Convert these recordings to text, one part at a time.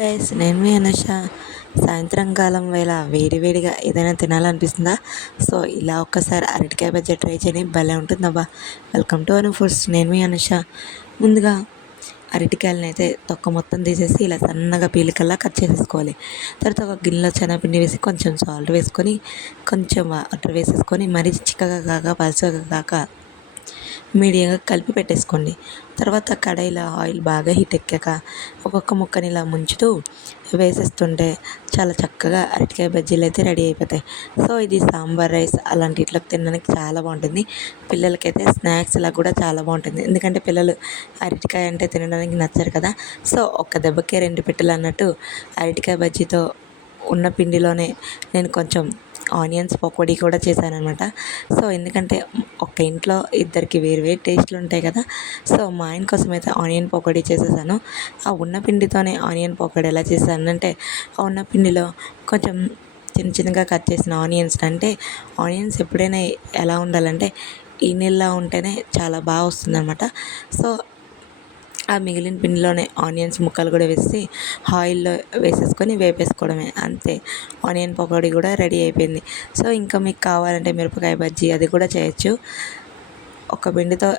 Guys నేను మీ అనుష. సాయంత్రం కాలం వేళ వేడివేడిగా ఏదైనా తినాలనిపిస్తుందా? సో ఇలా ఒక్కసారి అరటికాయ బజ్జీ ట్రై చేయని భలే ఉంటుందబ్బా. వెల్కమ్ టు అను ఫుడ్స్ నేను మీ అనుష. ముందుగా అరటికాయలను అయితే తొక్క మొత్తం తీసేసి ఇలా సన్నగా పీలికల్లా కట్ చేసేసుకోవాలి. తర్వాత ఒక గిన్నెలో శనగపిండి వేసి కొంచెం సాల్ట్ వేసుకొని కొంచెం వాటర్ వేసేసుకొని మరీ చిక్కగా కాక పలుచగా కాక మీడియంగా కలిపి పెట్టేసుకోండి. తర్వాత కడాయిలో ఆయిల్ బాగా హీట్ ఎక్కాక ఒక్కొక్క ముక్కని ఇలా ముంచుతూ వేసేస్తుంటే చాలా చక్కగా అరటికాయ బజ్జీలు అయితే రెడీ అయిపోతాయి. సో ఇది సాంబార్ రైస్ అలాంటి ఇట్లా తినడానికి చాలా బాగుంటుంది. పిల్లలకైతే స్నాక్స్ ఇలా కూడా చాలా బాగుంటుంది. ఎందుకంటే పిల్లలు అరటికాయ అంటే తినడానికి నచ్చరు కదా. సో ఒక్క దెబ్బకే రెండు పెట్టెలు అన్నట్టు అరటికాయ బజ్జీతో ఉన్న పిండిలోనే నేను కొంచెం ఆనియన్స్ పకోడీ కూడా చేశానమాట సో ఎందుకంటే ఒక ఇంట్లో ఇద్దరికి వేరు వేరు టేస్ట్లు ఉంటాయి కదా. సో మా ఆయన కోసం అయితే ఆనియన్ పకోడీ చేసేసాను. ఆ ఉన్న పిండితోనే ఆనియన్ పకోడీ ఎలా చేశానంటే ఆ ఉన్న పిండిలో కొంచెం చిన్న చిన్నగా కట్ చేసిన ఆనియన్స్ అంటే ఆనియన్స్ ఎప్పుడైనా ఎలా ఉండాలంటే ఈ నీళ్ళ ఉంటేనే చాలా బాగా వస్తుందన్నమాట. సో ఆ మిగిలిన పిండిలోనే ఆనియన్స్ ముక్కలు కూడా వేసి ఆయిల్లో వేసేసుకొని వేపేసుకోవడమే అంతే. ఆనియన్ పకోడీ కూడా రెడీ అయిపోయింది. సో ఇంకా మీకు కావాలంటే మిరపకాయ బజ్జీ అది కూడా చేయొచ్చు. ఒక పిండితో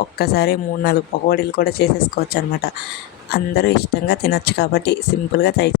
ఒక్కసారి మూడు నాలుగు పకోడీలు కూడా చేసేసుకోవచ్చు అనమాట అందరూ ఇష్టంగా తినొచ్చు కాబట్టి సింపుల్గా తయారు